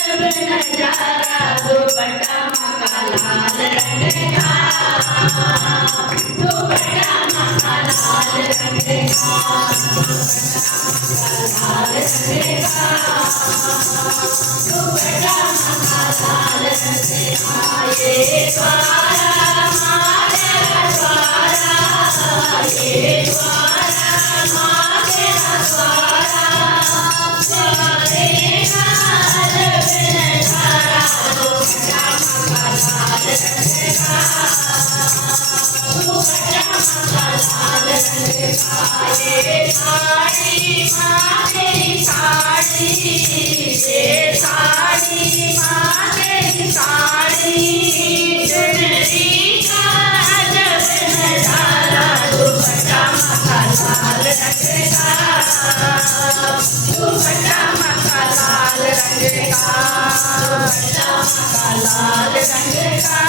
नजारा दुपट्टा मका लाल रंग का दुपट्टा मका लाल रंग का लाल रंग का दुपट्टा मका लाल रंग का ये द्वारा माँ तेरा द्वारा ये द्वारा माँ तेरा द्वारा चलेगा जब नजारा दुपट्टा मका लाल रंग का दुपट्टा मका लाल रंग का ये साड़ी माँ तेरी साड़ी ये साड़ी माँ तेरी साड़ी चुनरी का जब नजारा दुपट्टा मका लाल रंग का दुपट्टा मका लाल रंग का दुपट्टा मका लाल रंग का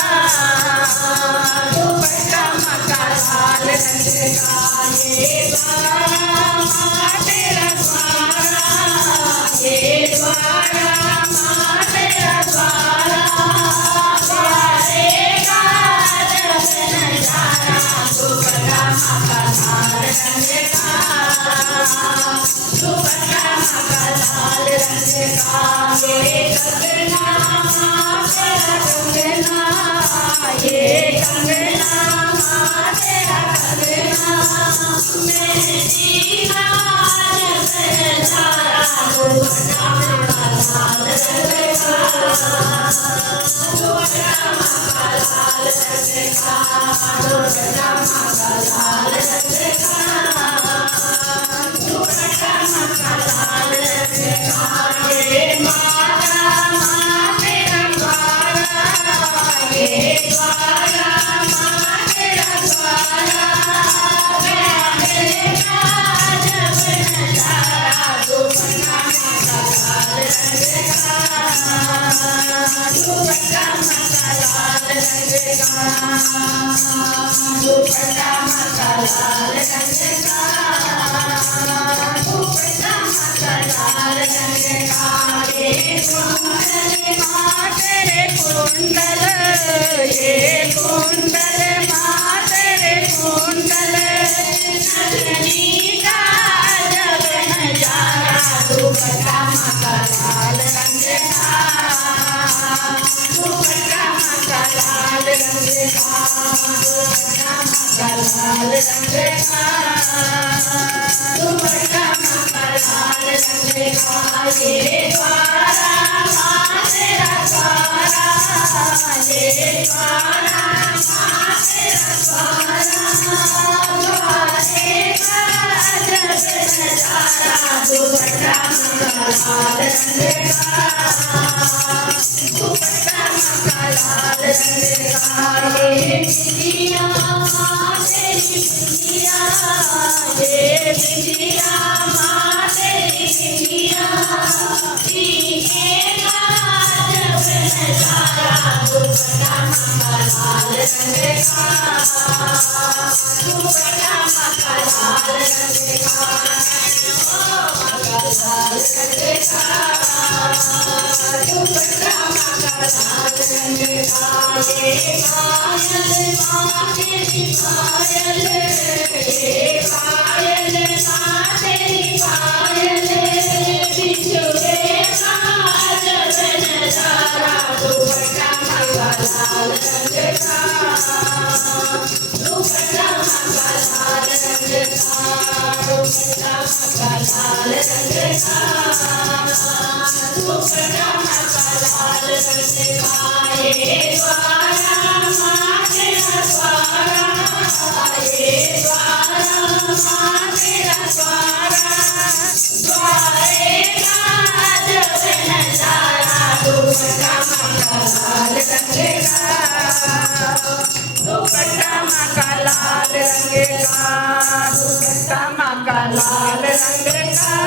दुपट्टा मका लाल रंग का ये द्वारा माँ तेरा द्वारा ये द्वारा माँ तेरा द्वारा चलेगा जब नजारा दुपट्टा मका लाल रंग का दुपट्टा मका लाल रंग का ये कंगना माँ तेरा कंगना ये कंगना माँ तेरा कंगना मेहंदी का जब नजारा दुपट्टा मका लाल रंग का दुपट्टा मका लाल रंग का दुपट्टा मका लाल रंग का दुपट्टा मका लाल रंग का ये द्वारा माँ तेरा द्वारा ये द्वारा माँ तेरा द्वारा चलेगा जब नजारा दुपट्टा मका लाल रंग का दुपट्टा मका लाल रंग का दुपट्टा मका लाल रंग का दुपट्टा मका लाल रंग का ये कुंडल माँ तेरे कुंडल ये कुंडल माँ तेरे कुंडल नगनी का जब नजारा दुपट्टा मका लाल रंग का दुपट्टा मका लाल रंग का दुपट्टा मका लाल रंग का दुपट्टा मका लाल रंग का ये द्वारा माँ तेरा द्वारा ये द्वारा माँ तेरा द्वारा चलेगा जब नजारा दुपट्टा मका लाल रंग का दुपट्टा मका लाल रंग का ये बिंदिया माँ तेरी बिंदिया ये बिंदिया माँ तेरी बिंदिया दिखेगा जब नजारा दुपट्टा मका लाल रंग का दुपट्टा मका लाल रंग का मका लाल रंग का दुपट्टा मका लाल रंग का ये पायल माँ तेरी पायल ये पायल माँ तेरी पायल बिछुए का जब नजारा दुपट्टा मका लाल रंग का दुपट्टा मका लाल रंग का दुपट्टा मका लाल रंग का दुपट्टा मका लाल रंग का ये द्वारा माँ तेरा द्वारा ये द्वारा माँ तेरा द्वारा द्वारेगा जब नजारा दुपट्टा मका लाल रंग का दुपट्टा मका लाल रंग का दुपट्टा मका लाल रंग का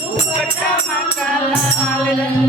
दुपट्टा मका लाल रंग